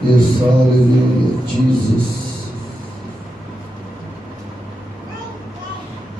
Yes, hallelujah, Jesus.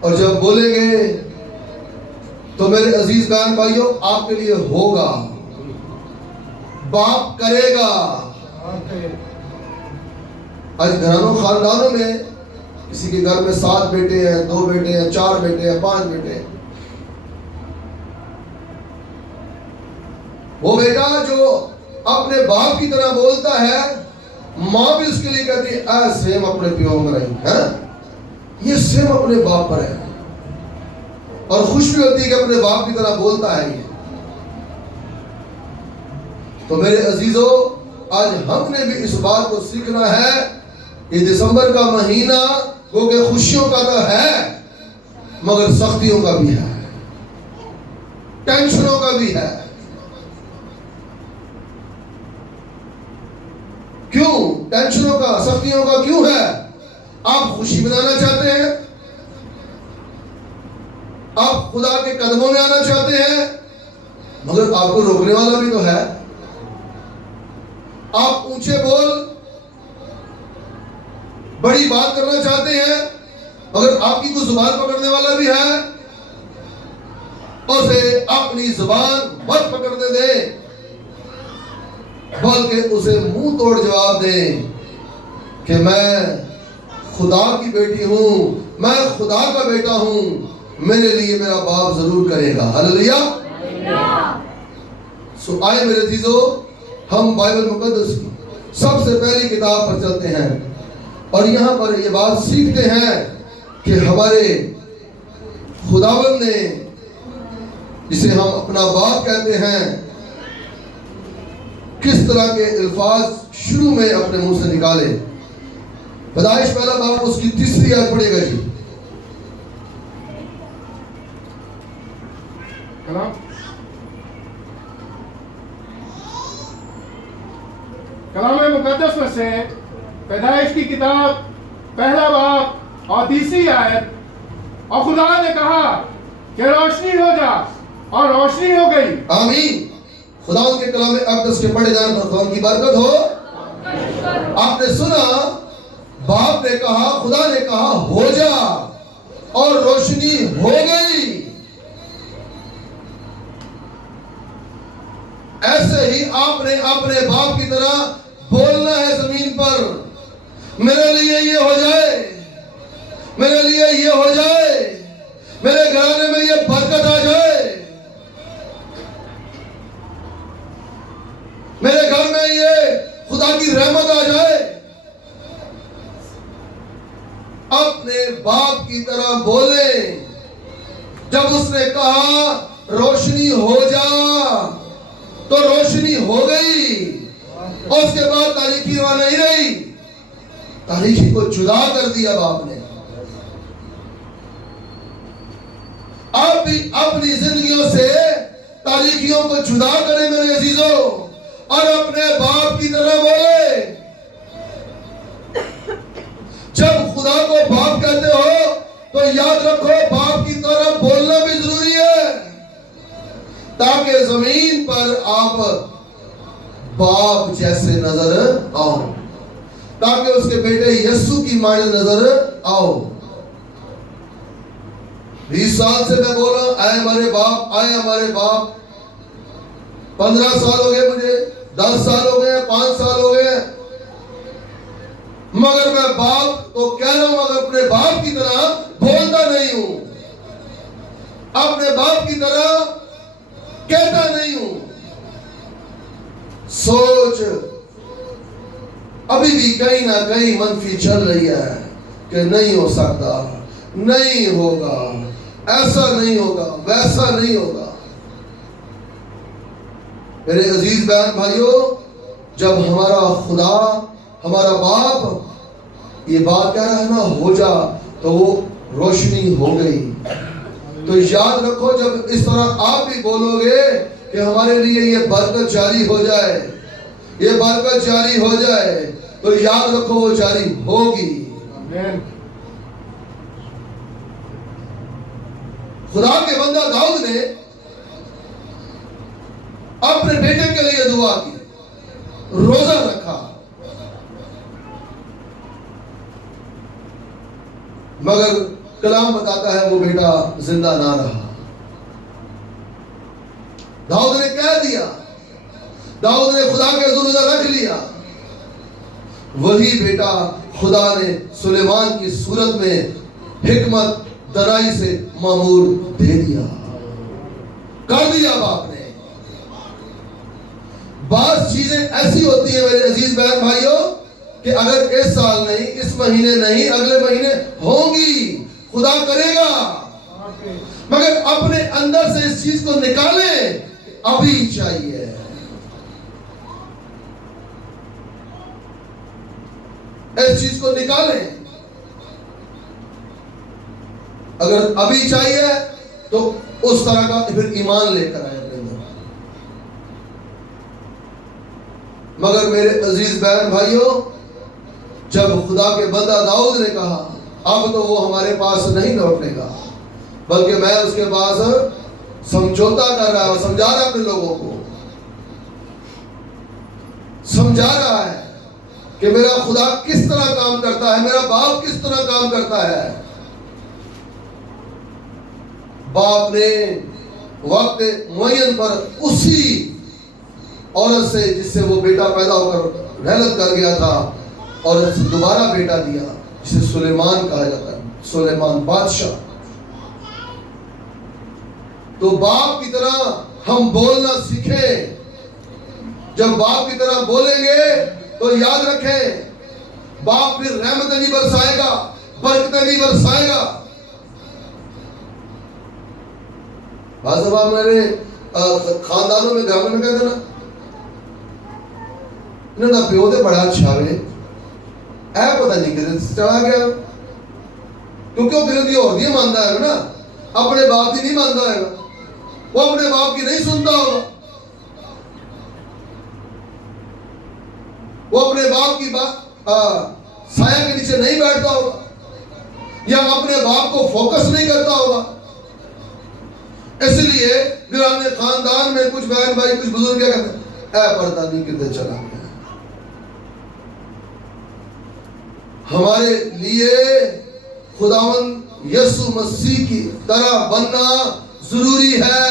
اور جب بولیں گے تو میرے عزیز بہن بھائیوں آپ کے لیے ہوگا، باپ کرے گا۔ آج گھرانوں خاندانوں میں کسی کے گھر میں 7 بیٹے ہیں، 2 بیٹے ہیں، 4 بیٹے ہیں، 5 بیٹے ہیں، وہ بیٹا جو اپنے باپ کی طرح بولتا ہے، ماں بھی اس کے لیے کہتی ہے اے سیم اپنے پیو میں رہی ہے، یہ سیم اپنے باپ پر ہے، اور خوش بھی ہوتی ہے کہ اپنے باپ کی طرح بولتا ہے یہ۔ تو میرے عزیزو، آج ہم نے بھی اس بات کو سیکھنا ہے کہ دسمبر کا مہینہ وہ کہ خوشیوں کا تو ہے مگر سختیوں کا بھی ہے، ٹینشنوں کا بھی ہے۔ کیوں ٹینشنوں کا، سختیوں کا کیوں ہے؟ آپ خوشی منانا چاہتے ہیں، آپ خدا کے قدموں میں آنا چاہتے ہیں، مگر آپ کو روکنے والا بھی تو ہے۔ آپ اونچے بول بڑی بات کرنا چاہتے ہیں، مگر آپ کی کوئی زبان پکڑنے والا بھی ہے، اور اسے اپنی زبان مت پکڑنے دیں، بلکہ اسے منہ توڑ جواب دیں کہ میں خدا کی بیٹی ہوں، میں خدا کا بیٹا ہوں، میرے لیے میرا باپ ضرور کرے گا۔ ہلیلویہ۔ سو آئے میرے عزیزو، ہم بائبل مقدس کی سب سے پہلی کتاب پر چلتے ہیں، اور یہاں پر یہ بات سیکھتے ہیں کہ ہمارے خداوند نے جسے ہم اپنا باپ کہتے ہیں کس طرح کے الفاظ شروع میں اپنے منہ سے نکالے۔ پیدائش پہلا باب اس کی 3 آیت پڑھے گا جی۔ کلام مقدس میں سے پیدائش کی کتاب پہلا باب اور 3 آیت، اور خدا نے کہا کہ روشنی ہو جا، اور روشنی ہو گئی۔ آمین۔ خدا ان کے کلام اقدس کے پڑھے جانے پر خدا کی برکت ہو۔ آپ نے سنا، باپ نے کہا، خدا نے کہا ہو جا، اور روشنی ہو گئی۔ ایسے ہی آپ نے اپنے باپ کی طرح بولنا ہے زمین پر، میرے لیے یہ ہو جائے، میرے لیے یہ ہو جائے، میرے گھرانے میں یہ برکت آ جائے، میرے گھر میں یہ خدا کی رحمت آ جائے۔ اپنے باپ کی طرح بولے۔ جب اس نے کہا روشنی ہو جا تو روشنی ہو گئی، اور اس کے بعد تاریکی وہاں نہیں رہی، تاریکی کو جدا کر دیا باپ نے۔ آپ بھی اپنی زندگیوں سے تاریکیوں کو جدا کریں میرے عزیزوں، اور اپنے باپ کی طرح بولے۔ جب خدا کو باپ کہتے ہو تو یاد رکھو باپ کی طرح بولنا بھی ضروری ہے، تاکہ زمین پر آپ باپ جیسے نظر آؤ، تاکہ اس کے بیٹے یسوع کی مانند نظر آؤ۔ 20 سال سے میں بول رہا ہوں آئے ہمارے باپ، آئے ہمارے باپ۔ 15 سال ہو گئے مجھے، 10 سال ہو گئے، 5 سال ہو گئے، مگر میں باپ تو کہہ رہا ہوں مگر اپنے باپ کی طرح بولتا نہیں ہوں، اپنے باپ کی طرح کہتا نہیں ہوں۔ سوچ ابھی بھی کہیں نہ کہیں منفی چل رہی ہے کہ نہیں ہو سکتا، نہیں ہوگا، ایسا نہیں ہوگا، ویسا نہیں ہوگا۔ میرے عزیز بہن بھائیوں، جب ہمارا خدا، ہمارا باپ یہ بات کہہ رہا ہے نا ہو جا، تو وہ روشنی ہو گئی۔ تو یاد رکھو جب اس طرح آپ بھی بولو گے کہ ہمارے لیے یہ برکت جاری ہو جائے، یہ برکت جاری ہو جائے، تو یاد رکھو وہ جاری ہوگی۔ خدا کے بندہ داؤد نے اپنے بیٹے کے لیے دعا کی، روزہ رکھا، مگر کلام بتاتا ہے وہ بیٹا زندہ نہ رہا. داؤد نے کہہ دیا, داؤد نے خدا کے حضور رکھ لیا. وہی بیٹا خدا نے سلیمان کی صورت میں حکمت درائی سے مامور دے دیا, کر دیا باپ نے. بعض چیزیں ایسی ہوتی ہیں میرے عزیز بہن بھائیوں کہ اگر اس سال نہیں, اس مہینے نہیں, اگلے مہینے ہوں گی, خدا کرے گا, مگر اپنے اندر سے اس چیز کو نکالیں, ابھی چاہیے. اس چیز کو نکالیں. اگر ابھی چاہیے تو اس طرح کا پھر ایمان لے کر آئے اپنے اندر. مگر میرے عزیز بہن بھائیوں, جب خدا کے بندہ داؤد نے کہا اب تو وہ ہمارے پاس نہیں لوٹنے گا, بلکہ میں اس کے پاس سمجھوتا کر رہا ہوں, سمجھا رہا اپنے لوگوں کو, سمجھا رہا ہے کہ میرا خدا کس طرح کام کرتا ہے, میرا باپ کس طرح کام کرتا ہے. باپ نے وقت معین پر اسی عورت سے جس سے وہ بیٹا پیدا ہو کر رحلت کر گیا تھا, عورت سے دوبارہ بیٹا دیا جسے سلیمان کہا جاتا ہے, سلیمان بادشاہ. تو باپ کی طرح ہم بولنا سیکھیں. جب باپ کی طرح بولیں گے تو یاد رکھیں باپ پھر رحمت نہیں برسائے گا, برکتیں نہیں برسائے گا. بعض دفعہ میرے خاندانوں میں گھروں میں کہتے ہیں نا, انہوں نے پیو دے بڑا اچھا ہوئے اے پتہ نہیں کہ چڑھا گیا, کیونکہ وہ پھر اور نہیں مانتا ہے نا, اپنے باپ کی نہیں مانتا ہے, وہ اپنے باپ کی نہیں سنتا ہوگا, وہ اپنے باپ کی سایہ کے نیچے نہیں بیٹھتا ہوگا, یا اپنے باپ کو فوکس نہیں کرتا ہوگا. اس لیے گران خاندان میں کچھ بہن بھائی, کچھ بزرگ کیا کہتے ہیں, اے پردہ نہیں کدھر چلا گیا. ہمارے لیے خداوند یسوع مسیح کی طرح بننا ضروری ہے.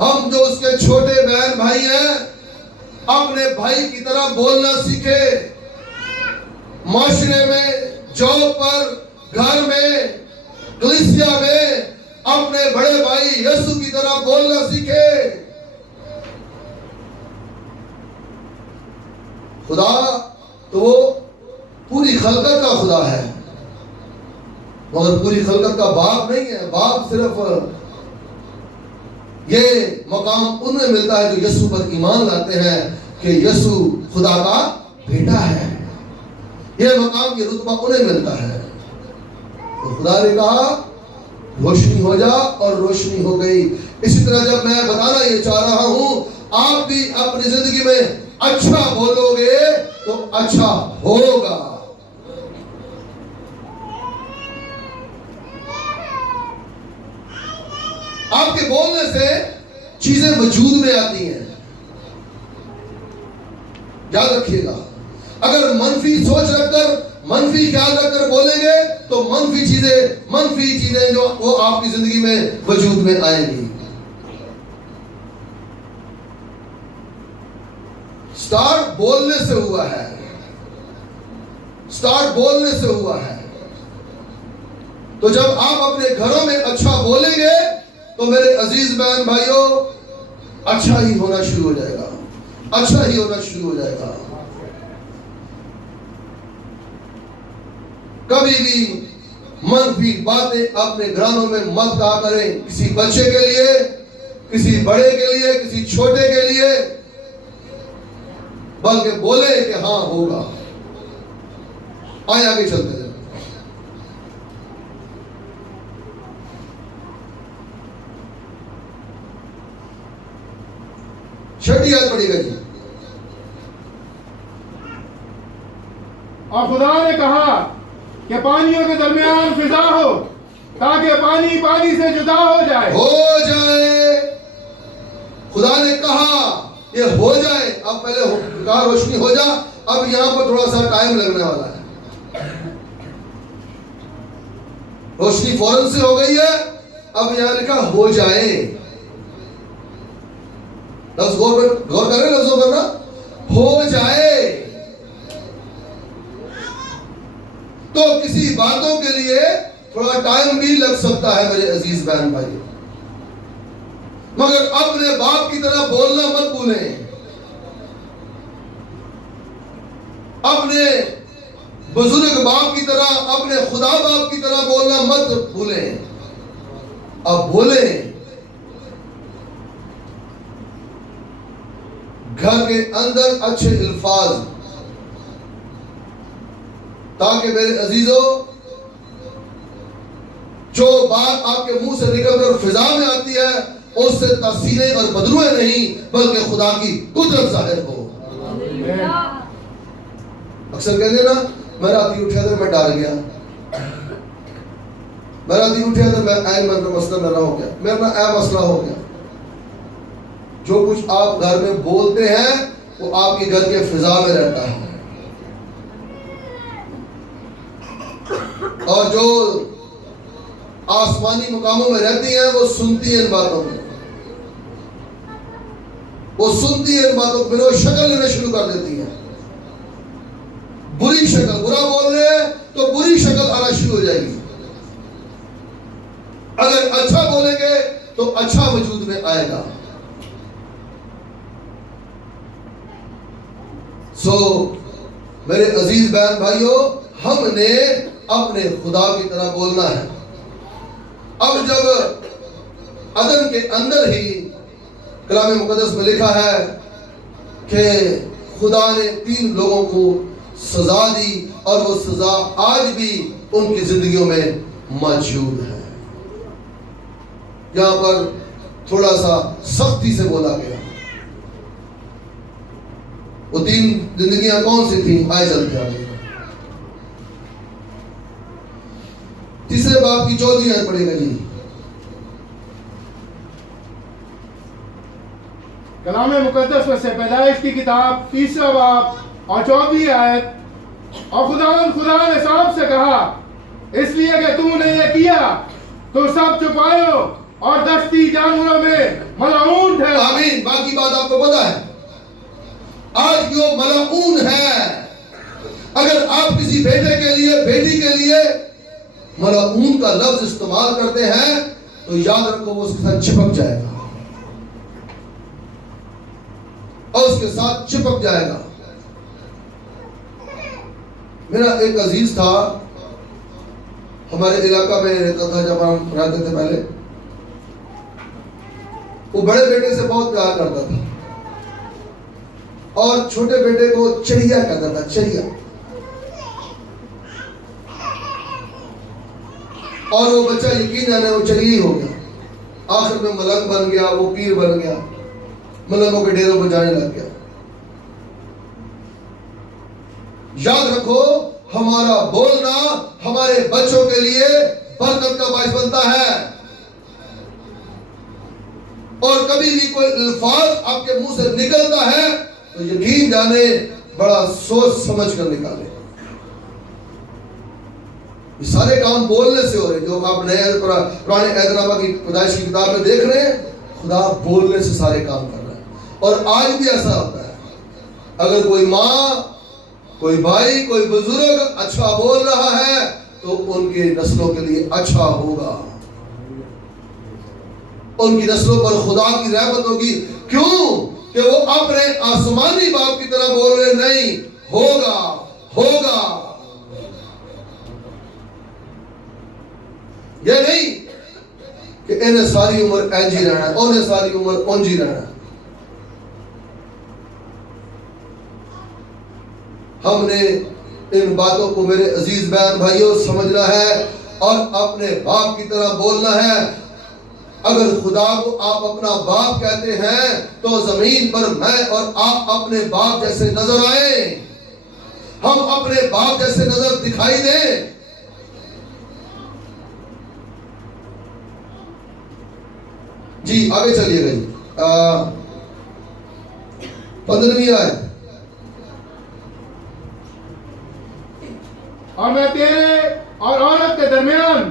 ہم جو اس کے چھوٹے بہن بھائی ہیں, اپنے بھائی کی طرح بولنا سیکھے. معاشرے میں, جاب پر, گھر میں, کلیسیا میں اپنے بڑے بھائی یسوع کی طرح بولنا سیکھے. خدا تو وہ پوری خلقت کا خدا ہے, مگر پوری خلقت کا باپ نہیں ہے. باپ صرف یہ مقام انہیں ملتا ہے جو یسوع پر ایمان لاتے ہیں کہ یسوع خدا کا بیٹا ہے. یہ مقام, یہ رتبہ انہیں ملتا ہے. تو خدا نے کہا روشنی ہو جا, اور روشنی ہو گئی. اسی طرح جب میں بتانا یہ چاہ رہا ہوں, آپ بھی اپنی زندگی میں اچھا بولو گے تو اچھا ہوگا. آپ کے بولنے سے چیزیں وجود میں آتی ہیں. یاد رکھیے گا, اگر منفی سوچ رکھ کر, منفی خیال رکھ کر بولیں گے تو منفی چیزیں جو وہ آپ کی زندگی میں وجود میں آئیں گی. سٹارٹ بولنے سے ہوا ہے, سٹارٹ بولنے سے ہوا ہے. تو جب آپ اپنے گھروں میں اچھا بولیں گے تو میرے عزیز بہن بھائیوں اچھا ہی ہونا شروع ہو جائے گا, اچھا ہی ہونا شروع ہو جائے گا. کبھی بھی منفی باتیں اپنے گھرانوں میں مت کہا کریں, کسی بچے کے لیے, کسی بڑے کے لیے, کسی چھوٹے کے لیے, بلکہ بولے کہ ہاں ہوگا. آئے آگے چلتے ہیں. چھٹی آیت پڑھی گئی. اور خدا نے کہا کہ پانیوں کے درمیان فضا ہو تاکہ پانی پانی سے جدا ہو جائے. ہو جائے. خدا نے کہا یہ ہو جائے. اب پہلے کہا روشنی ہو جا, اب یہاں پر تھوڑا سا ٹائم لگنے والا ہے. روشنی فوراً سے ہو گئی ہے. اب یہاں لکھا ہو جائے. لفظ غور کر رہے لفظوں پر نا, ہو جائے. تو کسی باتوں کے لیے تھوڑا ٹائم بھی لگ سکتا ہے میرے عزیز بہن بھائی, مگر اپنے باپ کی طرح بولنا مت بھولیں. اپنے بزرگ باپ کی طرح, اپنے خدا باپ کی طرح بولنا مت بھولیں. اب بولیں. گھر کے اندر اچھے الفاظ, تاکہ میرے عزیزوں جو بات آپ کے منہ سے نکل کر فضا میں آتی ہے اس سے تاثیریں اور بدرویں نہیں بلکہ خدا کی قدرت ظاہر ہو. اکثر کہتے ہیں نا, میں رات اٹھا تو میں ڈر گیا, میں رات اٹھا تو میں مسئلہ میرا ہو گیا, میرا اے مسئلہ ہو گیا. جو کچھ آپ گھر میں بولتے ہیں وہ آپ کے گھر کے فضا میں رہتا ہے, اور جو آسمانی مقاموں میں رہتی ہیں وہ سنتی ہیں ان باتوں میں, وہ سنتی ہیں ان باتوں کو, پھر وہ شکل لینا شروع کر دیتی ہیں. بری شکل, برا بول رہے ہیں تو بری شکل آنا شروع ہو جائے گی. اگر اچھا بولیں گے تو اچھا وجود میں آئے گا. میرے عزیز بہن بھائیوں, ہم نے اپنے خدا کی طرح بولنا ہے. اب جب عدن کے اندر ہی کلام مقدس میں لکھا ہے کہ خدا نے 3 لوگوں کو سزا دی اور وہ سزا آج بھی ان کی زندگیوں میں موجود ہے. یہاں پر تھوڑا سا سختی سے بولا گیا. وہ 3 زندگیاں کون سی تھیں؟ آئے چلتے آگے. تیسرے باب کی 14 آیت پڑھے گا جی. کلام مقدس میں سے پیدائش کی کتاب 3 باب اور 14 آیت. اور خدا نے سانپ سے کہا, اس لیے کہ تو نے یہ کیا تو سب چھپائیو اور دستی جانوروں میں ملعون ہے. آمین. باقی بات آپ کو پتا ہے, آج جو ملعون ہے, اگر آپ کسی بیٹے کے لیے, بیٹی کے لیے ملعون کا لفظ استعمال کرتے ہیں تو یاد رکھو وہ اس کے ساتھ چپک جائے گا, اور اس کے ساتھ چپک جائے گا. میرا ایک عزیز تھا, ہمارے علاقہ میں رہتا تھا جب ہم رہتے تھے پہلے. وہ بڑے بیٹے سے بہت پیار کرتا تھا اور چھوٹے بیٹے کو چڑیا کہتا تھا, چڑیا. اور وہ بچہ یقین ہے وہ چڑیا ہی ہو گیا. آخر میں ملنگ بن گیا, وہ پیر بن گیا, ملنگوں کے ڈیروں پہ جانے لگ گیا. یاد رکھو, ہمارا بولنا ہمارے بچوں کے لیے برکت کا باعث بنتا ہے. اور کبھی بھی کوئی الفاظ آپ کے منہ سے نکلتا ہے تو یقین جانے بڑا سوچ سمجھ کر نکالے. یہ سارے کام بولنے سے ہو رہے, جو آپ نئے پرانے عہد نامہ کی پیدائش کی کتاب میں دیکھ رہے ہیں, خدا بولنے سے سارے کام کر رہا ہے. اور آج بھی ایسا ہوتا ہے, اگر کوئی ماں, کوئی بھائی, کوئی بزرگ اچھا بول رہا ہے تو ان کی نسلوں کے لیے اچھا ہوگا, ان کی نسلوں پر خدا کی رحمت ہوگی. کیوں کہ وہ اپنے آسمانی باپ کی طرح بول رہے نہیں, ہوگا ہوگا. یہ نہیں کہ انہیں ساری عمر اینجی رہنا ہے, انہیں ساری عمر اونجی رہنا ہے. ہم نے ان باتوں کو میرے عزیز بہن بھائیوں سمجھنا ہے اور اپنے باپ کی طرح بولنا ہے. اگر خدا کو آپ اپنا باپ کہتے ہیں تو زمین پر میں اور آپ اپنے باپ جیسے نظر آئیں, ہم اپنے باپ جیسے نظر دکھائی دیں. جی آگے چلیے گا جی. 15ویں آیت. اور میں تیرے اور عورت کے درمیان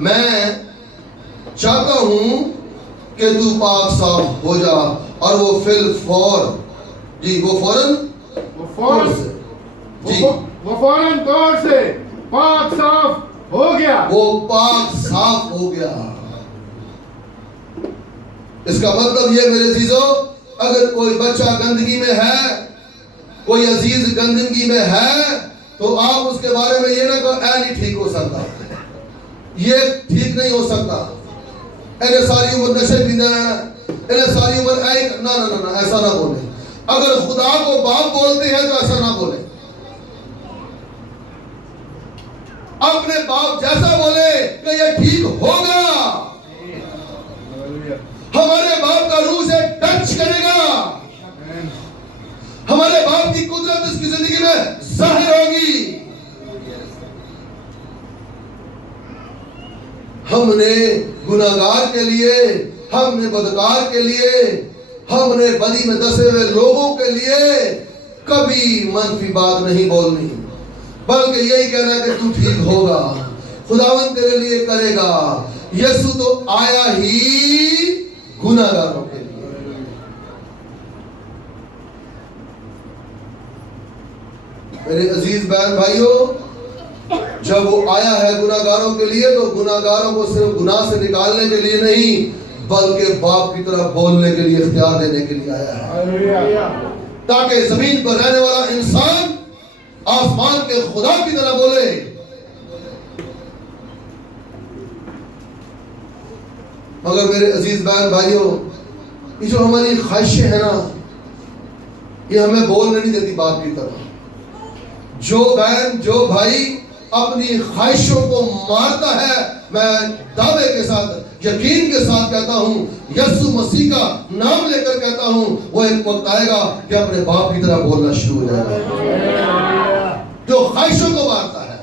میں چاہتا ہوں کہ تو پاک صاف ہو جا. اور وہ فی الفور جی وہ فوراً جی وہ فوراً طور سے پاک صاف ہو گیا. وہ پاک صاف ہو گیا. اس کا مطلب یہ میرے عزیزو، اگر کوئی بچہ گندگی میں ہے، کوئی عزیز گندگی میں ہے، تو آپ اس کے بارے میں یہ نہ کہو اے نہیں ٹھیک ہو سکتا، یہ ٹھیک نہیں ہو سکتا، انہیں ساری عمر نشے پینا ہے، انہیں ساری عمر نہ ایسا نہ بولے. اگر خدا کو باپ بولتے ہیں تو ایسا نہ بولے. اپنے باپ جیسا بولے کہ یہ ٹھیک ہوگا. ہمارے باپ کا روح سے ٹچ کرے گا، ہمارے باپ کی قدرت اس کی زندگی میں ظاہر ہوگی. ہم نے گناہگار کے لیے، ہم نے بدکار کے لیے، ہم نے بدی میں دسے ہوئے لوگوں کے لیے کبھی منفی بات نہیں بولنی، بلکہ یہی کہنا کہ تو ٹھیک ہوگا، خداوند تیرے لیے کرے گا. یسوع تو آیا ہی گناہگاروں کے لیے. میرے عزیز بہن بھائیوں، جب وہ آیا ہے گناہگاروں کے لیے تو گناہگاروں کو صرف گناہ سے نکالنے کے لیے نہیں، بلکہ باپ کی طرح بولنے کے لیے اختیار دینے کے لیے آیا ہے، تاکہ زمین پر رہنے والا انسان آسمان کے خدا کی طرح بولے. مگر میرے عزیز بہن بھائیوں، یہ جو ہماری خواہشیں ہیں نا، یہ ہمیں بولنے نہیں دیتی باپ کی طرح. جو بہن جو بھائی اپنی خواہشوں کو مارتا ہے، میں دعوے کے ساتھ یقین کے ساتھ کہتا ہوں، یسوع مسیح کا نام لے کر کہتا ہوں، وہ ایک وقت آئے گا کہ اپنے باپ کی طرح بولنا شروع ہو جائے گا. جو خواہشوں کو مارتا ہے،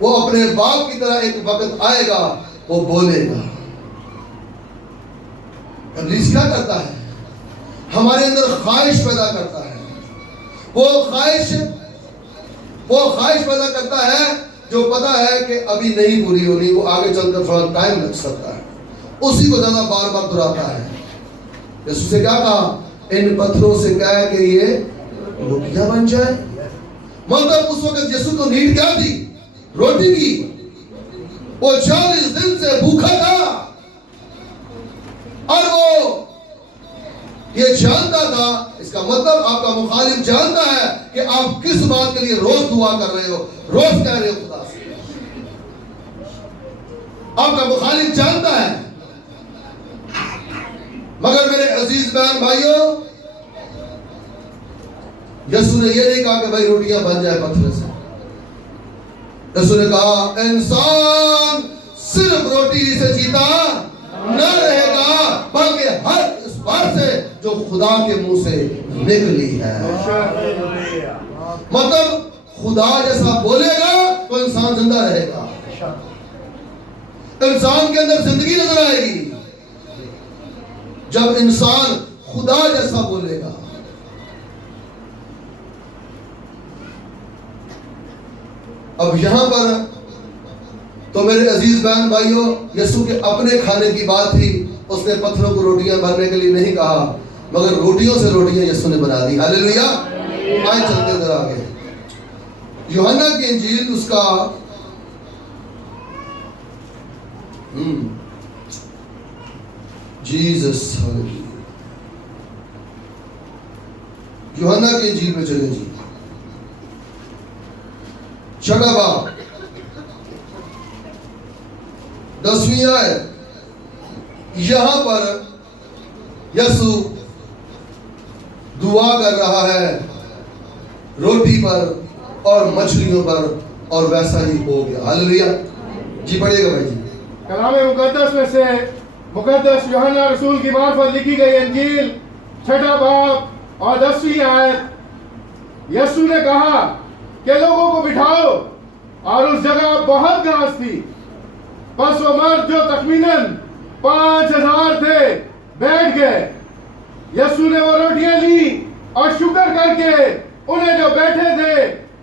وہ اپنے باپ کی طرح ایک وقت آئے گا، وہ بولے گا. ابلیس کیا کرتا ہے؟ ہمارے اندر خواہش پیدا کرتا ہے. وہ خواہش پیدا کرتا ہے جو پتا ہے کہ ابھی نہیں پوری ہونی، وہ آگے چل کر تھوڑا ٹائم لگ سکتا ہے، اسی کو زیادہ بار بار دہراتا ہے. یسوع سے کیا کہا؟ ان پتھروں سے کہا کہ یہ روٹیاں بن جائے. مطلب اس وقت یسوع کو نیڈ کیا تھی؟ روٹی کی. وہ 40 دن سے بھوکا تھا اور وہ یہ جانتا تھا. اس کا مطلب آپ کا مخالف جانتا ہے کہ آپ کس بات کے لیے روز دعا کر رہے ہو، روز کہہ رہے ہو خدا سے. آپ کا مخالف جانتا ہے. مگر میرے عزیز بہن بھائیوں، یسوع نے یہ نہیں کہا کہ بھائی روٹیاں بن جائے پتھر سے. یسوع نے کہا انسان صرف روٹی سے جیتا نہ رہے گا، بلکہ ہر اس بات سے جو خدا کے منہ سے نکلی ہے. مطلب خدا جیسا بولے گا تو انسان زندہ رہے گا، انسان کے اندر زندگی نظر آئے گی جب انسان خدا جیسا بولے گا. اب یہاں پر تو میرے عزیز بہن بھائیوں، یسوع کے اپنے کھانے کی بات تھی. اس نے پتھروں کو روٹیاں بھرنے کے لیے نہیں کہا، مگر روٹیوں سے روٹیاں یسوع نے بنا دی. ہاللیلویا. آئے چلتے ادھر آگے. یوحنا کی انجیل اس کا جیزس، یوحنا کی انجیل میں چلیں جی. 6 باب 10ویں آیت. یہاں پر یسوع دعا کر رہا ہے روٹی پر اور مچھلیوں پر، اور ویسا ہی ہو گیا. ہاللیلویا. جی پڑھیے گا بھائی جی. کلام مقدس میں سے مقدس یوحنا رسول کی معرفت لکھی گئی انجیل 6 باب اور 10ویں آیت. یسوع نے کہا کہ لوگوں کو بٹھاؤ، اور اس جگہ بہت گھاس تھی. پس وہ مرد جو تخمیناً 5000 تھے بیٹھ گئے. یسوع نے وہ روٹیاں لی اور شکر کر کے انہیں جو بیٹھے تھے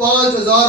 5000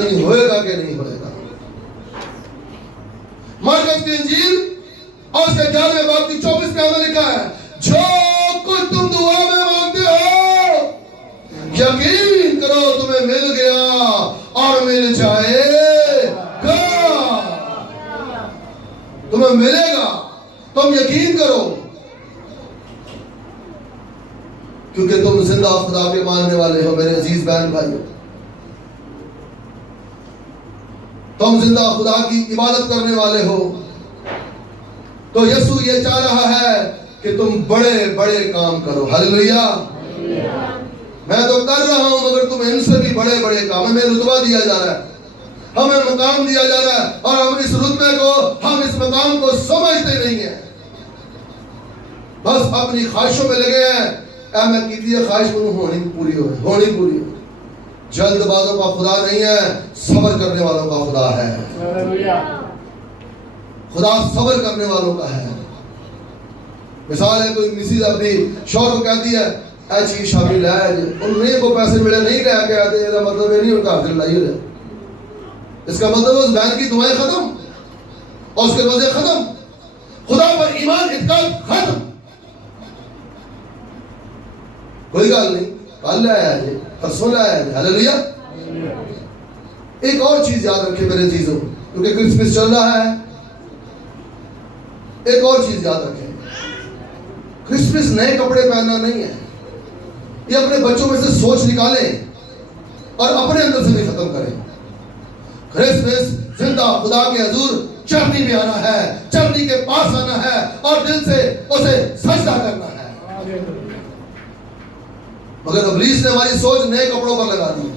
یعنی ہوئے گا کہ نہیں ہوئے گا. مرکز کی انجیل اور اس کے 11ویں باب کی 24 میں لکھا ہے جو کچھ تم دعا میں مانگتے ہو یقین کرو تمہیں مل گیا اور مل جائے گا. تمہیں ملے گا, تم یقین کرو, کیونکہ تم زندہ خدا کے ماننے والے ہو میرے عزیز بہن بھائیو. تم زندہ خدا کی عبادت کرنے والے ہو, تو یسوع یہ چاہ رہا ہے کہ تم بڑے بڑے کام کرو. ہلیلویا. میں تو کر رہا ہوں مگر تم ان سے بھی بڑے بڑے کام, ہمیں رتبہ دیا جا رہا ہے, ہمیں مقام دیا جا رہا ہے, اور ہم اس رتبے کو, ہم اس مقام کو سمجھتے نہیں ہیں, بس اپنی خواہشوں میں لگے ہیں. اے میں کیتی ہے خواہش منو ہونی پوری ہو. جلد بازوں کا خدا نہیں ہے, صبر کرنے والوں کا خدا ہے. خدا صبر کرنے والوں کا ہے. مثال ہے کوئی مسز اپنی شوہر کو کہتی ہے اے چیز شامل ہے, ان میں کو پیسے ملے نہیں لے کے آتے, یہ مطلب یہ نہیں ان کا حاضر لائی ہو جائے. اس کا مطلب اس بہن کی دعائیں ختم اور اس کے روزے ختم, خدا پر ایمان اعتقاد ختم. کوئی گل نہیں, کل لایا ہے, پرسوں لایا ہے. ہلیلویا. ایک اور چیز یاد رکھے میرے عزیزوں, کیونکہ کرسمس چل رہا ہے. ایک اور چیز یاد رکھیں, کرسمس نئے کپڑے پہننا نہیں ہے. یہ اپنے بچوں میں سے سوچ نکالیں اور اپنے اندر سے بھی ختم کریں. کرسمس زندہ خدا کے حضور چرنی میں آنا ہے, چرنی کے پاس آنا ہے اور دل سے اسے سجدہ کرنا ہے. مگر ابلیس نے ہماری سوچ نئے کپڑوں پر لگا دی.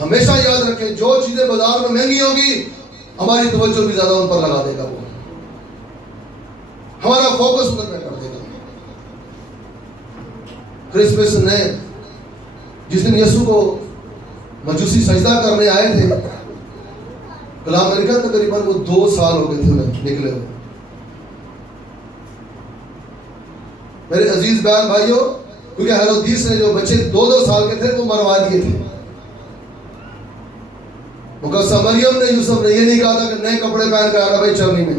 ہمیشہ یاد رکھیں جو چیزیں بازار میں مہنگی ہوگی ہماری توجہ بھی زیادہ ان پر لگا دے گا, وہ ہمارا فوکس ان پر کر دے گا. کرسمس نے جس دن یسوع کو مجوسی سجدہ کرنے آئے تھے, کلام میں لکھا تقریباً وہ 2 سال ہو گئے تھے انہیں نکلے ہوئے. میرے عزیز بہن بھائیو, کیونکہ ہیرودیس نے جو بچے 2 سال کے تھے وہ مروا دیے تھے. مقدسہ مریم نے یوسف نے یہ نہیں کہا تھا کہ نئے کپڑے پہن کر آنا بھائی چرنی میں,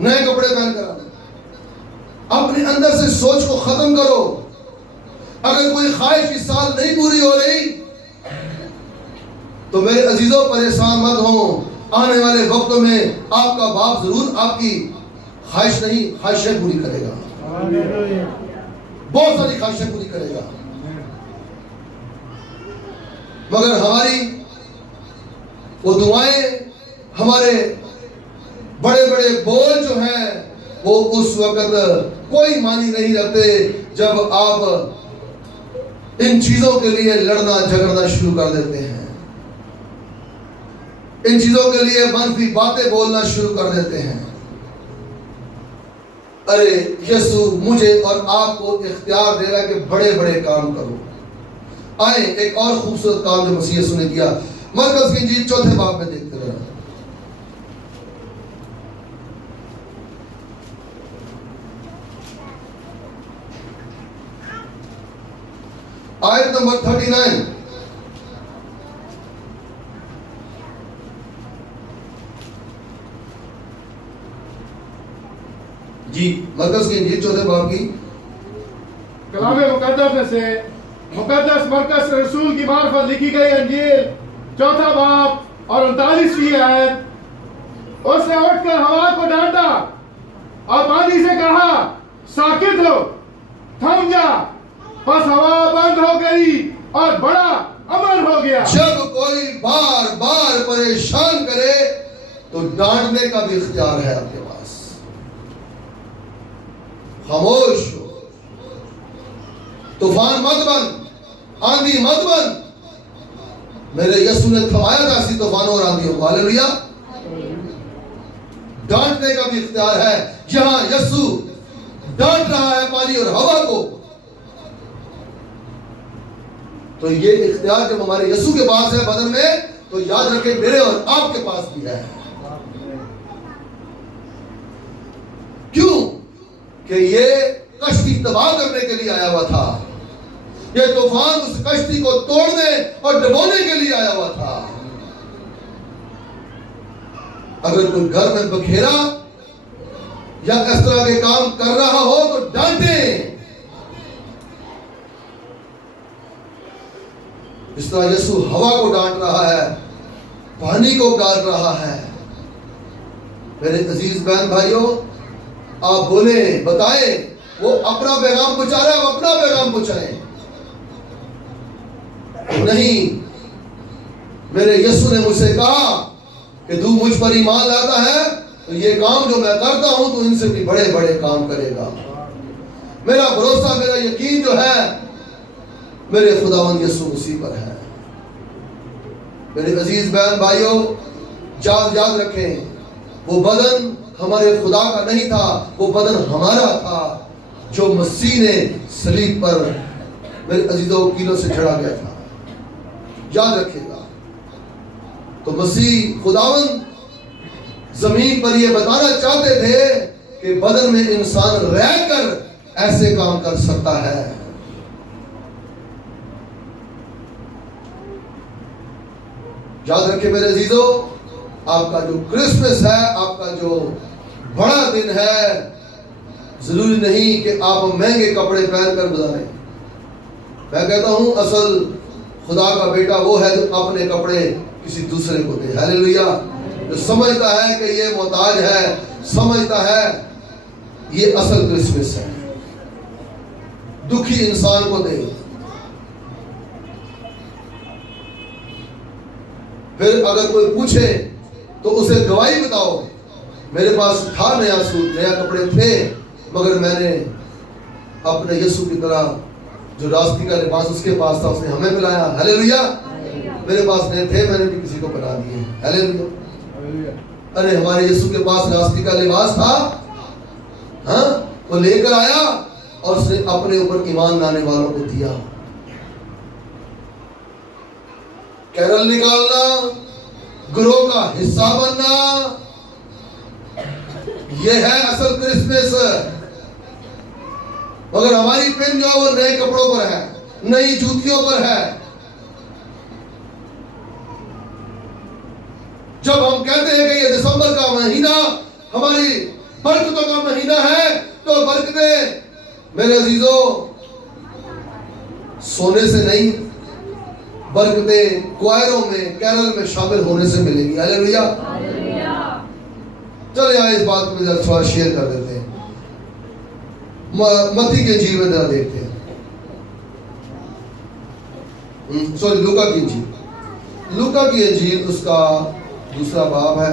نئے کپڑے پہن کر آنا. اپنے اندر سے سوچ کو ختم کرو. اگر کوئی خواہش اس سال نہیں پوری ہو رہی تو میرے عزیزوں پریشان مت ہوں, آنے والے وقتوں میں آپ کا باپ ضرور آپ کی خواہش نہیں خواہشیں پوری کرے گا. بہت ساری خواہشیں پوری کرے گا. مگر ہماری وہ دعائیں, ہمارے بڑے بڑے بول جو ہیں وہ اس وقت کوئی معنی نہیں رکھتے جب آپ ان چیزوں کے لیے لڑنا جھگڑنا شروع کر دیتے ہیں, ان چیزوں کے لیے منفی باتیں بولنا شروع کر دیتے ہیں. ارے یسوع مجھے اور آپ کو اختیار دے رہا ہے کہ بڑے بڑے کام کرو. آئیں ایک اور خوبصورت کام جو مسیح یسوع نے کیا, مرکز کی انجیل 4 باب میں دیکھتے ہیں. آیت نمبر 39. جی مرکز کی انجیل 4 باب کی کلام مقدس میں سے مقدس مرکز رسول کی معرفت لکھی گئی انجیل 4 باب اور 39ویں آیت. اس نے اٹھ کر ہوا کو ڈانٹا اور پانی سے کہا ساکت ہو, تھم جا. بس ہوا بند ہو گئی اور بڑا امن ہو گیا. جب کوئی بار بار پریشان کرے تو ڈانٹنے کا بھی اختیار ہے آپ کے پاس. خاموش ہو, طوفان مت بن, آندھی مت بن. میرے یسوع نے تھمایا تھا ایسی طوفانوں اور آندھیوں کو. ہلیلویا. ڈانٹنے کا بھی اختیار ہے. جہاں یسوع ڈانٹ رہا ہے پانی اور ہوا کو, تو یہ اختیار جب ہمارے یسوع کے پاس ہے بدن میں, تو یاد رکھیں میرے اور آپ کے پاس بھی ہے. کیوں کہ یہ کشتی تباہ کرنے کے لیے آیا ہوا تھا. یہ طوفان اس کشتی کو توڑنے اور ڈبونے کے لیے آیا ہوا تھا۔ اگر کوئی گھر میں بکھیرا یا اس طرح کے کام کر رہا ہو تو ڈانٹیں، اس طرح یسوع ہوا کو ڈانٹ رہا ہے، پانی کو گال رہا ہے۔ میرے عزیز بہن بھائیوں، آپ بولیں، بتائیں، وہ اپنا پیغام پہنچا رہا ہے، وہ اپنا پیغام پہنچائیں۔ نہیں، میرے یسوع نے مجھ سے کہا کہ تو مجھ پر ایمان لاتا ہے تو یہ کام جو میں کرتا ہوں تو ان سے بھی بڑے بڑے کام کرے گا۔ میرا بھروسہ، میرا یقین جو ہے میرے خداوند یسوع مسیح پر ہے۔ میرے عزیز بہن بھائیوں، یاد رکھیں، وہ بدن ہمارے خدا کا نہیں تھا، وہ بدن ہمارا تھا جو مسیح نے صلیب پر میرے عزیزوں کینوں سے چڑھا گیا تھا۔ یاد رکھے گا۔ تو مسیح خداوند زمین پر یہ بتانا چاہتے تھے کہ بدن میں انسان رہ کر ایسے کام کر سکتا ہے۔ یاد رکھیں میرے عزیزوں، آپ کا جو کرسمس ہے، آپ کا جو بڑا دن ہے، ضروری نہیں کہ آپ مہنگے کپڑے پہن کر گزاریں۔ میں کہتا ہوں اصل خدا کا بیٹا وہ ہے جو اپنے کپڑے کسی دوسرے کو دے۔ ہیلیلویا۔ جو سمجھتا ہے کہ یہ محتاج ہے، سمجھتا ہے یہ اصل کرسمس ہے، دکھی انسان کو دے۔ پھر اگر کوئی پوچھے تو اسے گواہی بتاؤ، میرے پاس تھا نیا سوٹ، نیا کپڑے تھے، مگر میں نے اپنے یسوع کی طرح جو راستی کا لباس اس کے پاس تھا اس نے ہمیں پلایا۔ ہیلیلویا۔ میرے پاس نہیں تھے، میں نے بھی کسی کو پلا دیے۔ ہیلیلویا۔ ارے ہمارے یسوع کے پاس راستی کا لباس تھا، ہاں، وہ لے کر آیا اور اس نے اپنے اوپر ایمان لانے والوں کو دیا۔ کیرل نکالنا، گروہ کا حصہ بننا، یہ ہے اصل کرسمس۔ مگر ہماری پن جو ہے وہ نئے کپڑوں پر ہے، نئی جوتیوں پر ہے۔ جب ہم کہتے ہیں کہ یہ دسمبر کا مہینہ ہماری برکتوں کا مہینہ ہے، تو برکتیں میرے عزیزوں سونے سے نہیں، برکتیں کوائروں میں، کیرل میں شامل ہونے سے ملیں گی۔ ہیلیلویا۔ چلے آئے اس بات کو تھوڑا شیئر کر دیتے ہیں۔ متی کے انجیل میں ذرا دیکھتے ہیں، لوکا کی انجیل، لوکا کی انجیل اس کا 2 باب ہے۔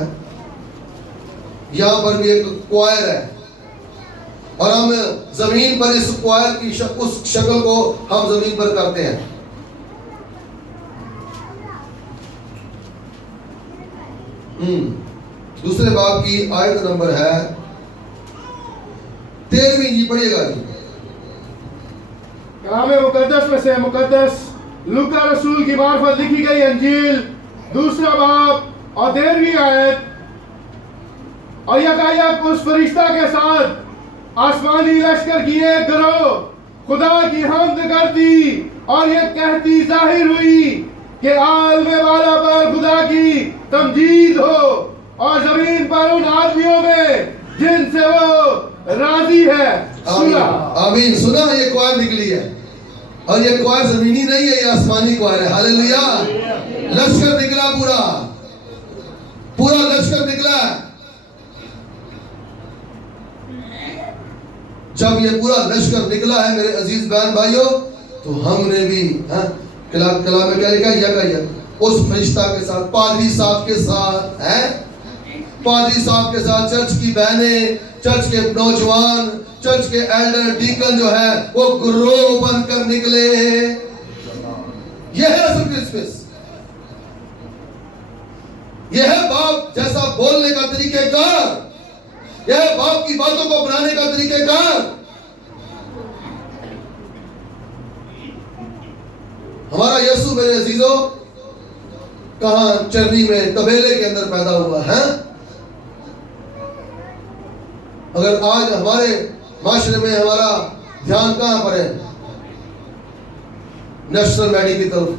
یہاں پر بھی ایک کوائر ہے اور ہم زمین پر اس کوائر کی اس شکل کو ہم زمین پر کرتے ہیں۔ دوسرے باب کی آیت نمبر ہے 13ویں، جی پڑھیے گا جی۔ کلام مقدس میں سے مقدس لوکا رسول کی معرفت لکھی گئی انجیل 2 باب اور 13ویں آیت۔ اور یکایک اس فرشتہ کے ساتھ آسمانی لشکر کی ایک گروہ خدا کی حمد کرتی اور یہ کہتی ظاہر ہوئی کہ عالم بالا پر خدا کی تمجید ہو اور زمین پر ان آدمیوں میں جن سے وہ راضی ہے۔ آمین۔ سنا، یہ کوائر نکلی ہے اور یہ کوائر زمینی نہیں ہے، یہ آسمانی کوائر ہے۔ ہیلیلویا۔ لشکر نکلا، پورا لشکر نکلا۔ جب یہ پورا لشکر نکلا ہے میرے عزیز بہن بھائیوں، تو ہم نے بھی کلام میں کیا لکھا ہے؟ اس فرشتہ کے ساتھ، پادری صاحب کے ساتھ، پادری صاحب کے ساتھ چرچ کی بہنیں، چرچ کے نوجوان، چرچ کے ایلڈر، ڈیکن جو ہے وہ گروہ بن کر نکلے۔ یہ ہے اصل کرسمس۔ یہ ہے باپ جیسا بولنے کا طریقہ کار، یہ ہے باپ کی باتوں کو اپنانے کا طریقہ کار۔ ہمارا یسوع میرے عزیزوں کہاں؟ چرنی میں، تبیلے کے اندر پیدا ہوا ہے۔ اگر آج ہمارے معاشرے میں ہمارا دھیان کہاں پر ہے؟ نیشنل میڈی کی طرف,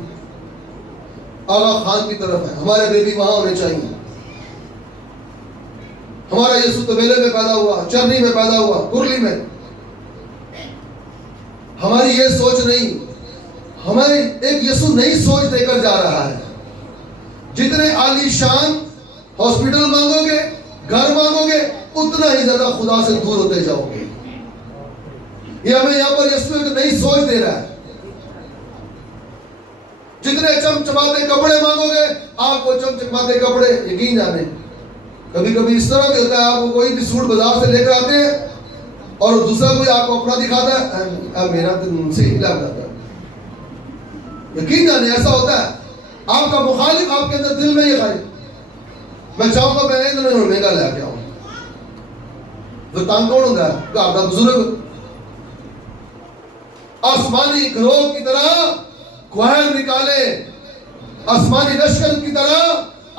آغا خان کی طرف ہے. ہمارے بیبی وہاں ہونے چاہیے. ہمارا یسوع طویلے میں پیدا ہوا, چرنی میں پیدا ہوا, کرلی میں. ہماری یہ سوچ نہیں, ہماری ایک یسوع نئی سوچ دے کر جا رہا ہے. جتنے عالی شان ہاسپٹل مانگو گے, گھر مانگو گے, اتنا ہی زیادہ خدا سے دور ہوتے جاؤ گے. یہ ہمیں یہاں پر یسوع ایک نئی سوچ دے رہا ہے. جتنے چمچماتے کپڑے مانگو گے, آپ کو چمچماتے کپڑے, یقین جانے کبھی کبھی اس طرح بھی ہوتا ہے, آپ کو کوئی بھی سوٹ بازار سے لے کر آتے ہیں اور دوسرا کوئی آپ کو اپنا دکھاتا ہے, میرا تو ان سے ہی لگ جاتا ہے. یقین جانے ایسا ہوتا ہے. آپ کا مخالف آپ کے اندر دل میں یہ خواہش, میں چاہوں گا میں اتنا مہنگا لے کے آؤں. تو تنگ کون ہوتا ہے؟ گھر کا بزرگ. آسمانی گروہ کی طرح کوہر نکالے, آسمانی لشکر کی طرح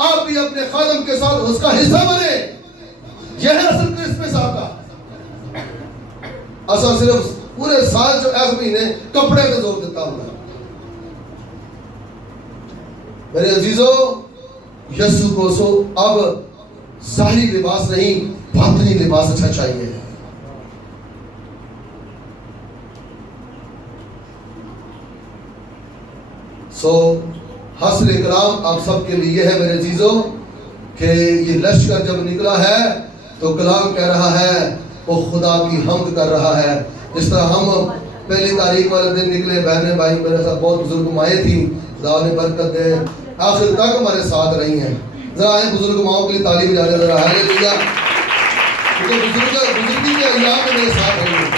آپ بھی اپنے خادم کے ساتھ اس کا حصہ بنے. یہ ہے اصل کرسمس آپ کا. اصل صرف پورے سال جو ایس مہینے کپڑے پہ زور دیتا ہوں. میرے عزیزوں, یسوع کو سو اب ظاہری لباس نہیں, باطنی لباس اچھا چاہیے. سو حاصل کلام آپ سب کے لیے یہ ہے میرے عزیزوں کہ یہ لشکر جب نکلا ہے تو کلام کہہ رہا ہے وہ خدا کی حمد کر رہا ہے. جس طرح ہم پہلی تاریخ والے دن نکلے, بہنیں بھائی میرے ساتھ بہت بزرگ مائیں تھیں, خدا نے برکت دے, آخر تک ہمارے ساتھ رہی ہیں. ذرا آئیں بزرگ ماؤں کے لیے تعلیم جا رہے, ذرا ہاللیلویا, کیونکہ بزرگی کے ایام میں میرے ساتھ رہی ہیں.